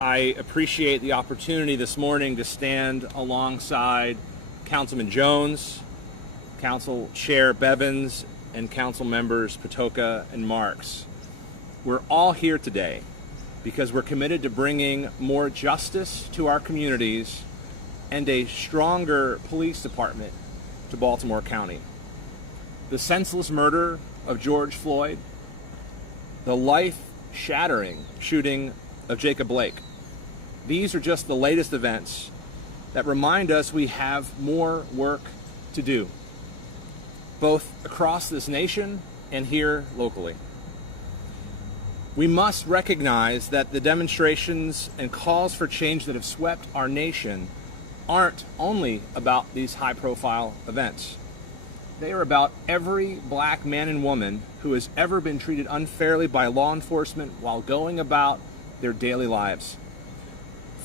I appreciate the opportunity this morning to stand alongside Councilman Jones, Council Chair Bevins, and Council Members Patoka and Marks. We're all here today because we're committed to bringing more justice to our communities and a stronger police department to Baltimore County. The senseless murder of George Floyd, the life-shattering shooting of Jacob Blake. These are just the latest events that remind us we have more work to do, both across this nation and here locally. We must recognize that the demonstrations and calls for change that have swept our nation aren't only about these high-profile events. They are about every black man and woman who has ever been treated unfairly by law enforcement while going about their daily lives.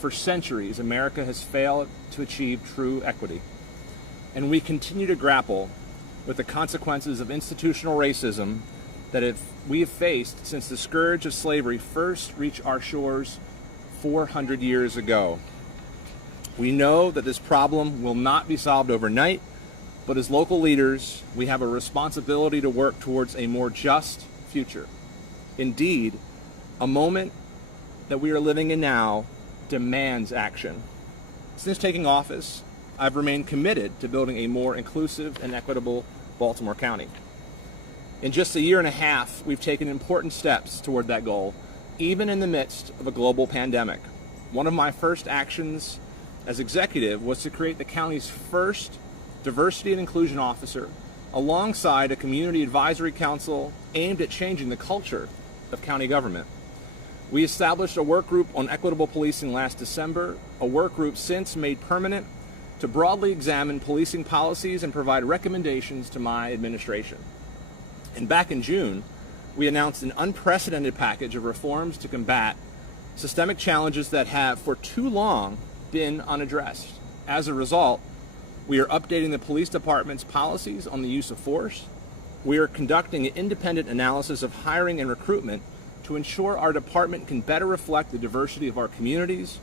For centuries, America has failed to achieve true equity, and we continue to grapple with the consequences of institutional racism that we have faced since the scourge of slavery first reached our shores 400 years ago. We know that this problem will not be solved overnight, but as local leaders, we have a responsibility to work towards a more just future. Indeed, a moment that we are living in now demands action. Since taking office, I've remained committed to building a more inclusive and equitable Baltimore County. In just a year and a half, we've taken important steps toward that goal, even in the midst of a global pandemic. One of my first actions as executive was to create the county's first diversity and inclusion officer alongside a community advisory council aimed at changing the culture of county government. We established a work group on equitable policing last December, a work group since made permanent to broadly examine policing policies and provide recommendations to my administration. And back in June, we announced an unprecedented package of reforms to combat systemic challenges that have for too long been unaddressed. As a result, we are updating the police department's policies on the use of force. We are conducting an independent analysis of hiring and recruitment to ensure our department can better reflect the diversity of our communities,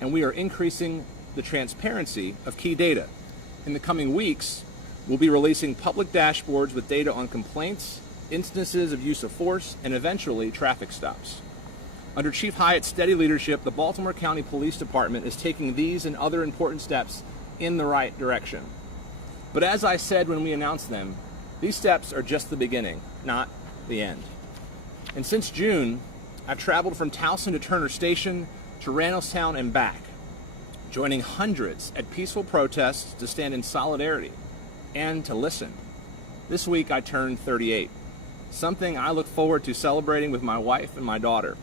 and we are increasing the transparency of key data. In the coming weeks, we'll be releasing public dashboards with data on complaints, instances of use of force, and eventually traffic stops. Under Chief Hyatt's steady leadership, the Baltimore County Police Department is taking these and other important steps in the right direction. But as I said when we announced them, these steps are just the beginning, not the end. And since June, I've traveled from Towson to Turner Station to Randallstown and back, joining hundreds at peaceful protests to stand in solidarity and to listen. This week I turned 38, something I look forward to celebrating with my wife and my daughter.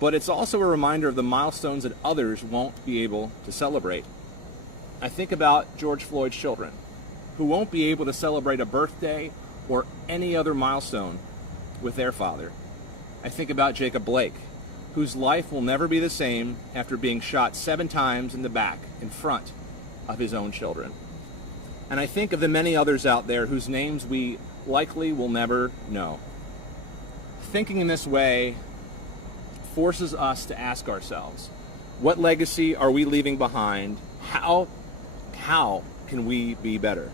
But it's also a reminder of the milestones that others won't be able to celebrate. I think about George Floyd's children, who won't be able to celebrate a birthday or any other milestone with their father. I think about Jacob Blake, whose life will never be the same after being shot 7 times in the back in front of his own children. And I think of the many others out there whose names we likely will never know. Thinking in this way forces us to ask ourselves, what legacy are we leaving behind? How can we be better?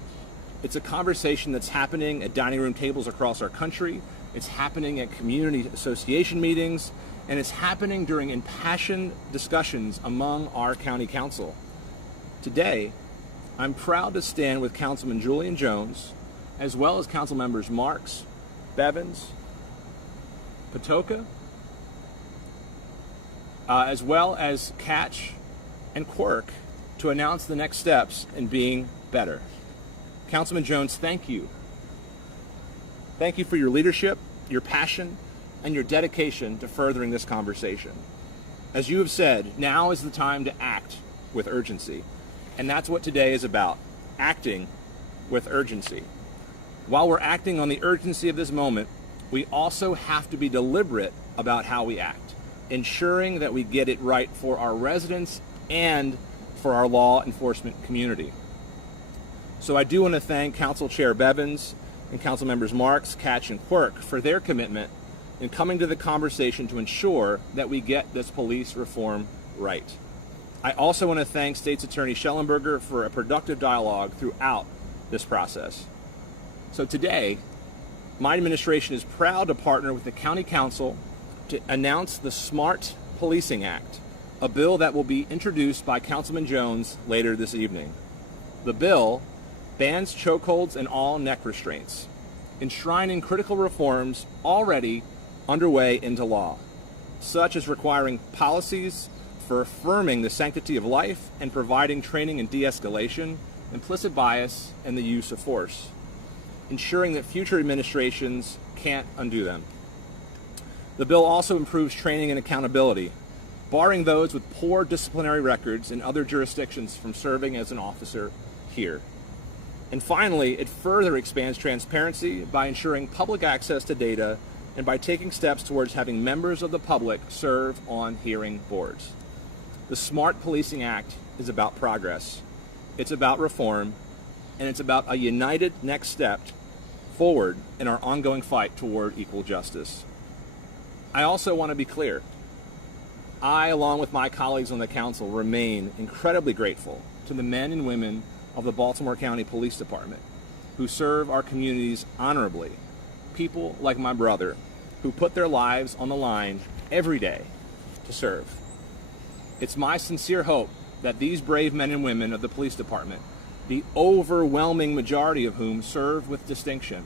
It's a conversation that's happening at dining room tables across our country. It's happening at community association meetings, and it's happening during impassioned discussions among our county council. Today, I'm proud to stand with Councilman Julian Jones, as well as Council Members Marks, Bevins, Patoka, as well as Catch and Quirk, to announce the next steps in being better. Councilman Jones, thank you. Thank you for your leadership, your passion, and your dedication to furthering this conversation. As you have said, now is the time to act with urgency. And that's what today is about, acting with urgency. While we're acting on the urgency of this moment, we also have to be deliberate about how we act, ensuring that we get it right for our residents and for our law enforcement community. So I do want to thank Council Chair Bevins and Council Members Marks, Catch, and Quirk for their commitment in coming to the conversation to ensure that we get this police reform right. I also want to thank State's Attorney Schellenberger for a productive dialogue throughout this process. So today, my administration is proud to partner with the County Council to announce the SMART Policing Act, a bill that will be introduced by Councilman Jones later this evening. The bill bans chokeholds and all neck restraints, enshrining critical reforms already underway into law, such as requiring policies for affirming the sanctity of life and providing training in de-escalation, implicit bias, and the use of force, ensuring that future administrations can't undo them. The bill also improves training and accountability, barring those with poor disciplinary records in other jurisdictions from serving as an officer here. And finally, it further expands transparency by ensuring public access to data and by taking steps towards having members of the public serve on hearing boards. The SMART Policing Act is about progress, it's about reform, and it's about a united next step forward in our ongoing fight toward equal justice. I also want to be clear. I, along with my colleagues on the council, remain incredibly grateful to the men and women of the Baltimore County Police Department who serve our communities honorably, people like my brother who put their lives on the line every day to serve. It's my sincere hope that these brave men and women of the police department, the overwhelming majority of whom serve with distinction,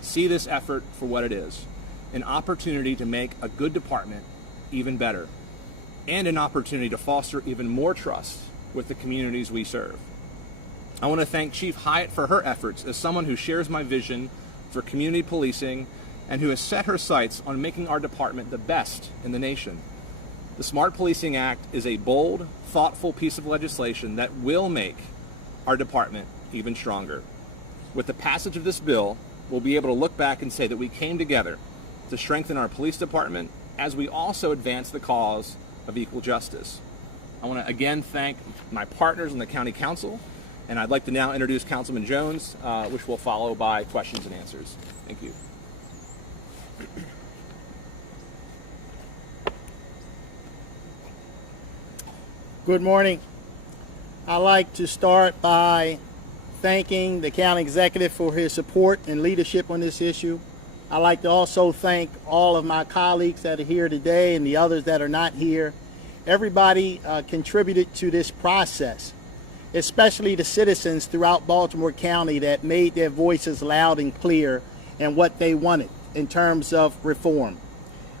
see this effort for what it is, an opportunity to make a good department even better, and an opportunity to foster even more trust with the communities we serve. I want to thank Chief Hyatt for her efforts as someone who shares my vision for community policing and who has set her sights on making our department the best in the nation. The SMART Policing Act is a bold, thoughtful piece of legislation that will make our department even stronger. With the passage of this bill, we'll be able to look back and say that we came together to strengthen our police department as we also advance the cause of equal justice. I want to again thank my partners on the County Council, and I'd like to now introduce Councilman Jones, which will follow by questions and answers. Thank you. Good morning. I'd like to start by thanking the county executive for his support and leadership on this issue. I'd like to also thank all of my colleagues that are here today and the others that are not here. Everybody contributed to this process, especially the citizens throughout Baltimore County that made their voices loud and clear and what they wanted in terms of reform.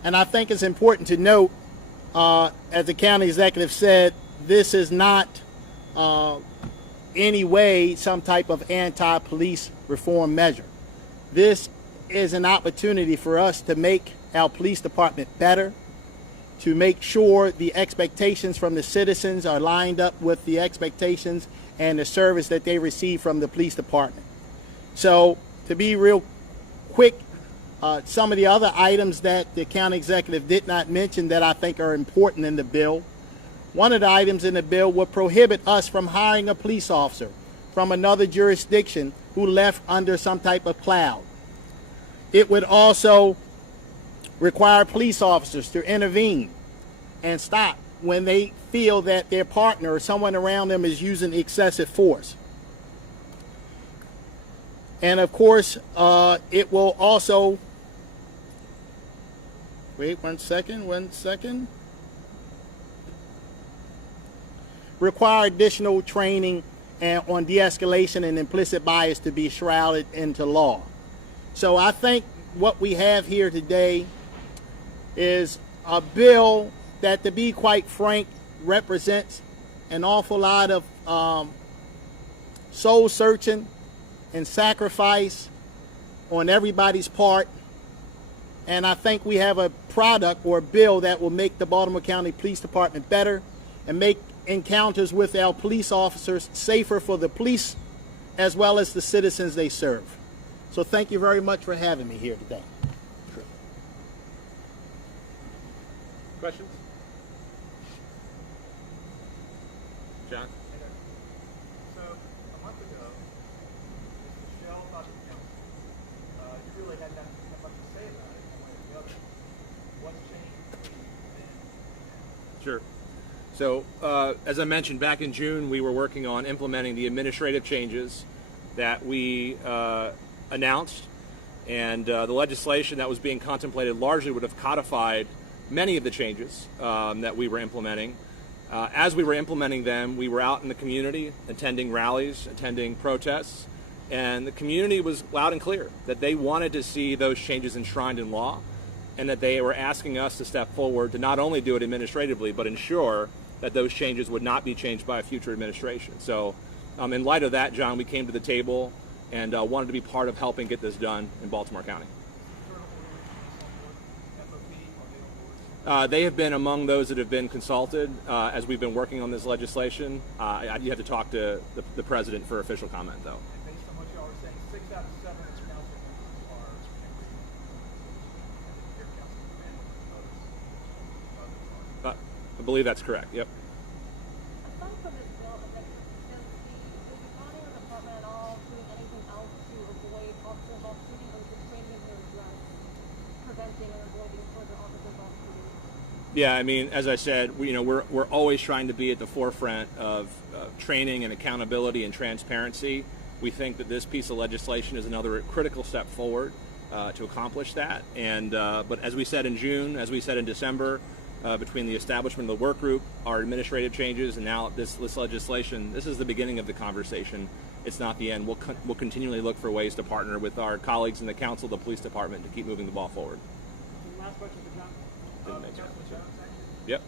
And I think it's important to note, as the county executive said, this is not any way some type of anti-police reform measure. This is an opportunity for us to make our police department better, to make sure the expectations from the citizens are lined up with the expectations and the service that they receive from the police department. So to be real quick, some of the other items that the county executive did not mention that I think are important in the bill. One of the items in the bill would prohibit us from hiring a police officer from another jurisdiction who left under some type of cloud. It would also require police officers to intervene and stop when they feel that their partner or someone around them is using excessive force. And of course, it will also, one second. Require additional training on de-escalation and implicit bias to be shrouded into law. So I think what we have here today is a bill that, to be quite frank, represents an awful lot of soul searching and sacrifice on everybody's part. And I think we have a product or a bill that will make the Baltimore County Police Department better and make encounters with our police officers safer for the police as well as the citizens they serve. So thank you very much for having me here today. Sure. Questions? John? So, a month ago, Mr. Shell thought the council, you really had not much to say about it one way or the other. Sure. So, as I mentioned, back in June, we were working on implementing the administrative changes that we announced, and the legislation that was being contemplated largely would have codified many of the changes that we were implementing. As we were implementing them, we were out in the community, attending rallies, attending protests, and the community was loud and clear that they wanted to see those changes enshrined in law, and that they were asking us to step forward to not only do it administratively, but ensure that those changes would not be changed by a future administration. So in light of that, John, we came to the table and wanted to be part of helping get this done in Baltimore County. They have been among those that have been consulted as we've been working on this legislation. You have to talk to the president for official comment, though. Based on what y'all are saying, 6 out of 7 of the council members are your council members. I believe that's correct. Yep. Aside from this bill, does the county or department at all doing anything else to avoid officer involved shooting, or is it training to address preventing or avoiding further officer involved shooting? Yeah, I mean, as I said, we're always trying to be at the forefront of training and accountability and transparency. We think that this piece of legislation is another critical step forward to accomplish that. And but as we said in June, as we said in December, between the establishment of the work group, our administrative changes, and now this legislation, this is the beginning of the conversation. It's not the end. We'll continually look for ways to partner with our colleagues in the council, the police department, to keep moving the ball forward. Last question for John. Didn't make sense. Councilman Jones, actually. Yep.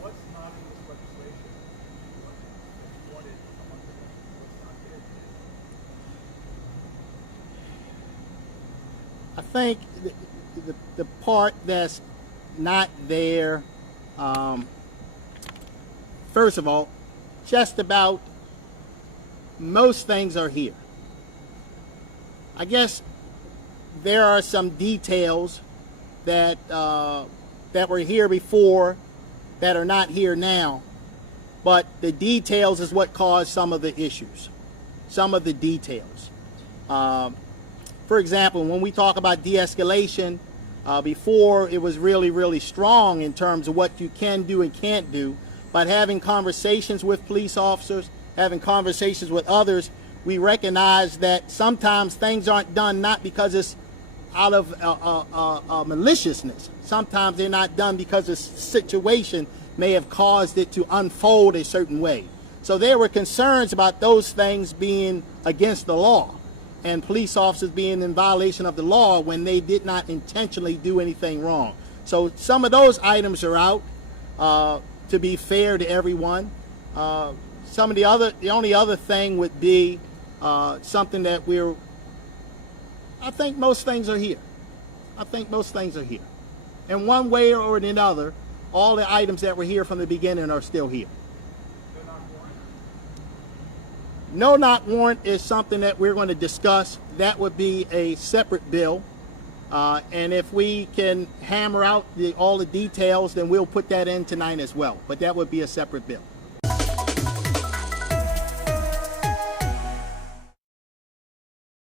What's not in this legislation? What you wanted a month ago? What's not there today? I think the part that's not there, first of all, just about most things are here. I guess there are some details that that were here before that are not here now, but the details is what caused some of the issues, some of the details. For example, when we talk about de-escalation, before it was really, really strong in terms of what you can do and can't do, but having conversations with police officers, having conversations with others, we recognize that sometimes things aren't done not because it's out of maliciousness. Sometimes they're not done because the situation may have caused it to unfold a certain way. So there were concerns about those things being against the law and police officers being in violation of the law when they did not intentionally do anything wrong. So some of those items are out, to be fair to everyone. The only other thing would be something that I think most things are here. I think most things are here. In one way or another, all the items that were here from the beginning are still here. No knock warrant is something that we're going to discuss. That would be a separate bill. And if we can hammer out all the details, then we'll put that in tonight as well. But that would be a separate bill.